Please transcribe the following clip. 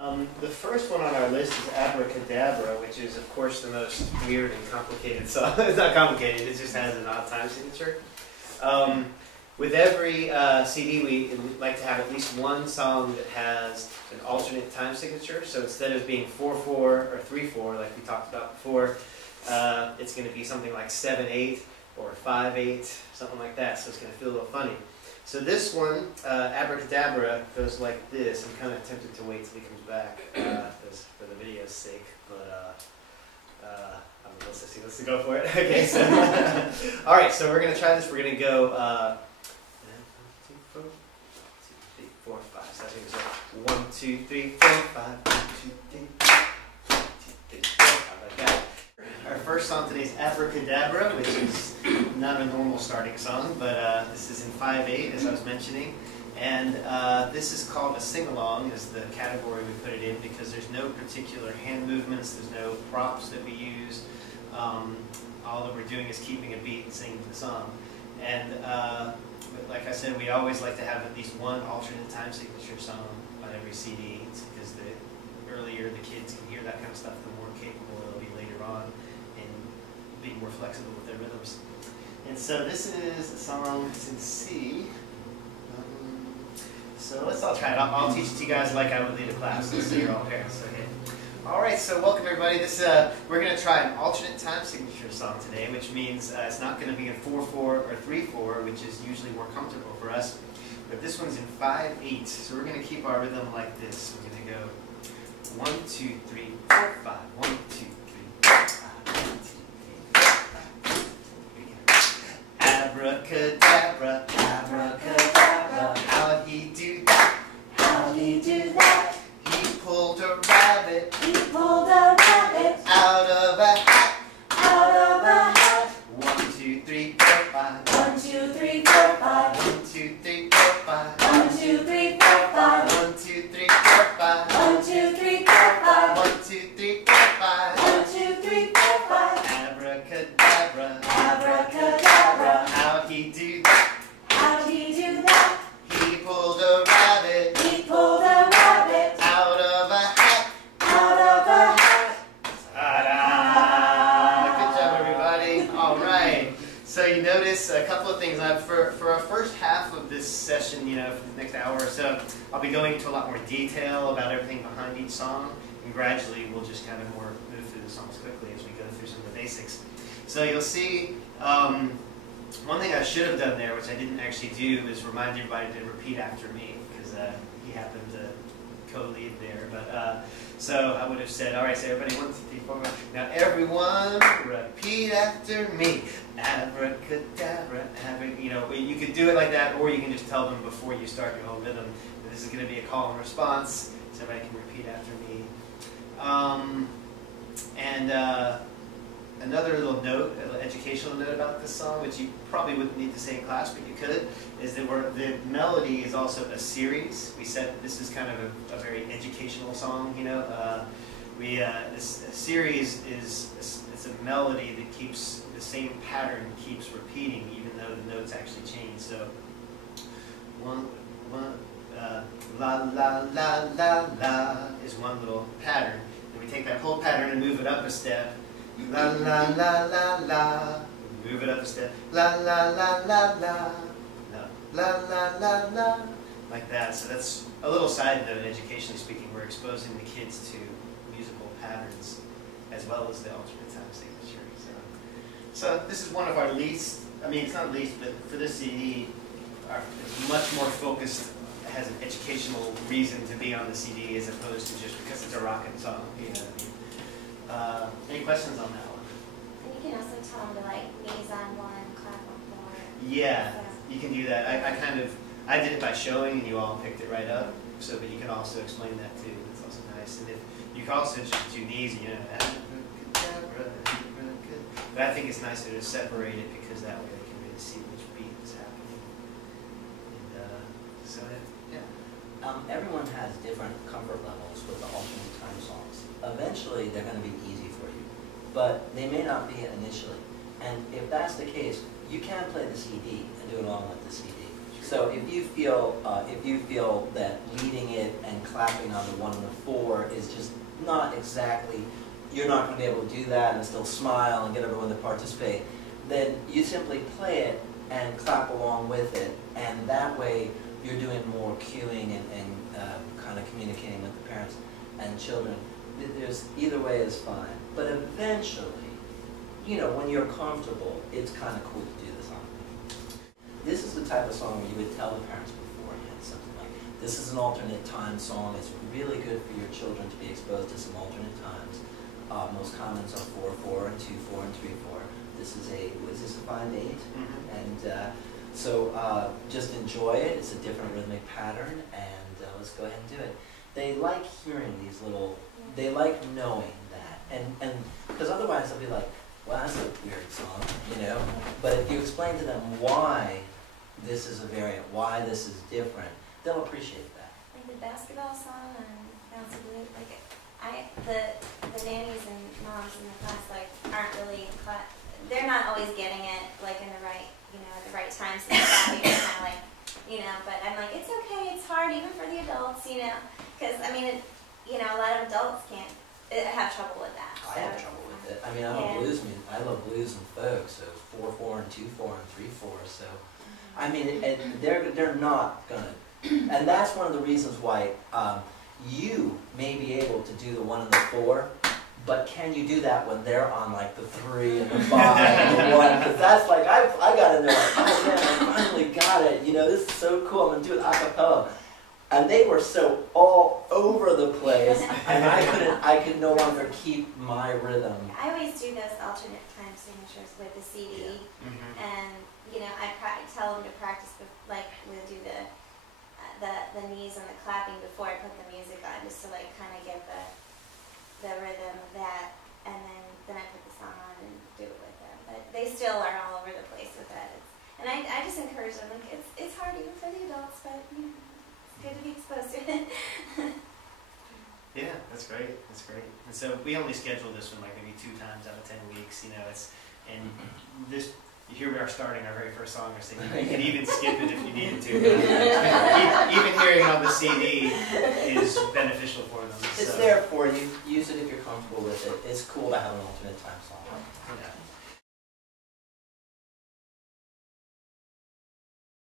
The first one on our list is Abracadabra, which is, of course, the most weird and complicated song. It's not complicated, it just has an odd time signature. With every CD, we like to have at least one song that has an alternate time signature. So instead of being 4/4 or 3/4, like we talked about before, it's going to be something like 7/8 or 5/8, something like that. So it's going to feel a little funny. So this one, Abracadabra, goes like this. I'm kind of tempted to wait till he comes back for the video's sake, but let's go for it. Okay, so all right, so we're gonna try this. We're gonna go 1, 2, 3, 4, 5. So that's gonna go 1, 2, 3, 4, 5. 1, 2, 3, 4, 5, like that. Our first song today is Abracadabra, which is not a normal starting song, but this is in 5/8, as I was mentioning. And this is called a sing-along, is the category we put it in, because there's no particular hand movements, there's no props that we use. All that we're doing is keeping a beat and singing the song. And like I said, we always like to have at least one alternate time signature song on every CD, because the earlier the kids can hear that kind of stuff, the more capable they'll be later on and being more flexible with their rhythms. And so this is a song that's in C. So let's all try it. I'll teach it to you guys like I would lead a class, so you're all parents. Okay. All right, so welcome everybody. We're going to try an alternate time signature song today, which means it's not going to be in 4/4 or 3/4, which is usually more comfortable for us. But this one's in 5/8. So we're going to keep our rhythm like this. We're going to go 1, 2, 3, 4, 5. 1, 2, 3, 4, 5. 1, 2, 3, 4, 5. Abracadabra, abracadabra, how'd he do that? How'd he do that? He pulled a rabbit. He pulled a rabbit Out of a hat. out of a hat. 1, 2, 3, 4, 5. 1, 2, 3, 4, 5. 1, 2, 3, 4, 5. 1, 2, 3, 4, 5. 1, 2, 3, 4, 5. 1, 2, 3, 4, 5. 1, 2, 3, 4, 5. 1, 2, 3, 4, 5. Abracadabra, Abracadabra. how'd he do that? How'd he do that? He pulled a rabbit. He pulled a rabbit Out of a hat. out of a hat. Ta-da! Good job, everybody. All right. So you notice a couple of things. For our first half of this session, for the next hour or so, I'll be going into a lot more detail about everything behind each song, and gradually we'll just kind of move through the songs quickly as we go through some of the basics. So you'll see, one thing I should have done there, which I didn't actually do, is remind everybody to repeat after me, because he happened to co-lead there. But so I would have said, all right, so everybody, 1, 2, 3, 4. Now everyone, repeat after me. Abracadabra, you could do it like that, or you can just tell them before you start your whole rhythm. This is going to be a call and response, so everybody can repeat after me. Another little note, an educational note about this song, which you probably wouldn't need to say in class, but you could, is that the melody is also a series. We said this is kind of a very educational song, this series it's a melody that keeps, the same pattern keeps repeating, even though the notes actually change. So, la la la la la is one little pattern. And we take that whole pattern and move it up a step. La la la la la. Move it up a step. La la la la la. No. La la la la. Like that. So that's a little side note. Educationally speaking, we're exposing the kids to musical patterns as well as the alternate time signature. So this is one of our least. It's not least, but for this CD, it's much more focused. It has an educational reason to be on the CD as opposed to just because it's a rockin' song. Any questions on that one? And you can also tell them to gaze on one, clap on four. Yeah, you can do that. I did it by showing, and you all picked it right up. So, but you can also explain that too. It's also nice. And if you can also just do these, but I think it's nicer to separate it because that way they can really see which beat is happening. And everyone has different comfort levels with the alternate time songs. Eventually, they're going to be easy for you, but they may not be initially. And if that's the case, you can play the CD and do it along with the CD. So if you feel that leading it and clapping on the 1 and the 4 is just not exactly, you're not going to be able to do that and still smile and get everyone to participate, then you simply play it and clap along with it, and that way you're doing more cueing and kind of communicating with the parents and children. There's either way is fine, but eventually, you know, when you're comfortable, it's kind of cool to do this on. This is the type of song where you would tell the parents beforehand, something like, this is an alternate time song. It's really good for your children to be exposed to some alternate times. Most commons are 4/4 and 2/4 and 3/4. This is a 5/8, and so just enjoy it. It's a different rhythmic pattern, and let's go ahead and do it. They like hearing these little, they like knowing that, and because otherwise they'll be like, well, that's a weird song, you know. But if you explain to them why this is a variant, why this is different, they'll appreciate that. Like the basketball song and Bouncy Blue, like the nannies and moms in the class like aren't really they're not always getting it like in the right, you know, at the right times. So you're kind of like, you know. But I'm like, it's okay. It's hard even for the adults, you know, because I mean, you know, a lot of adults can't have trouble with that. I have trouble with it. I mean, I'm a blues music. I love blues and folk, so 4/4 and 2/4 and 3/4. So, I mean, they're not gonna, and that's one of the reasons why you may be able to do the 1 and the 4, but can you do that when they're on like the 3 and the 5 and the 1? Because that's like I got in there like, oh man, I finally got it. You know, this is so cool. I'm gonna do it a cappella. And they were so all over the place, and I could no longer keep my rhythm. I always do those alternate time signatures with the CD, and you know, I tell them to practice, like we'll do the knees and the clapping before I put the music on, just to like kind of get the rhythm of that, and then I put the song on and do it with them. But they still are all over the place with that. And I just encourage them, like it's hard even for the adults, but you know. Good to be exposed to it. Yeah, that's great. That's great. And so we only schedule this one like maybe 2 times out of 10 weeks. You know, and this. Here we are starting our very first song. So you can even skip it if you needed to. Even hearing on the CD is beneficial for them. It's there for you. Use it if you're comfortable with it. It's cool to have an alternate time song. Yeah.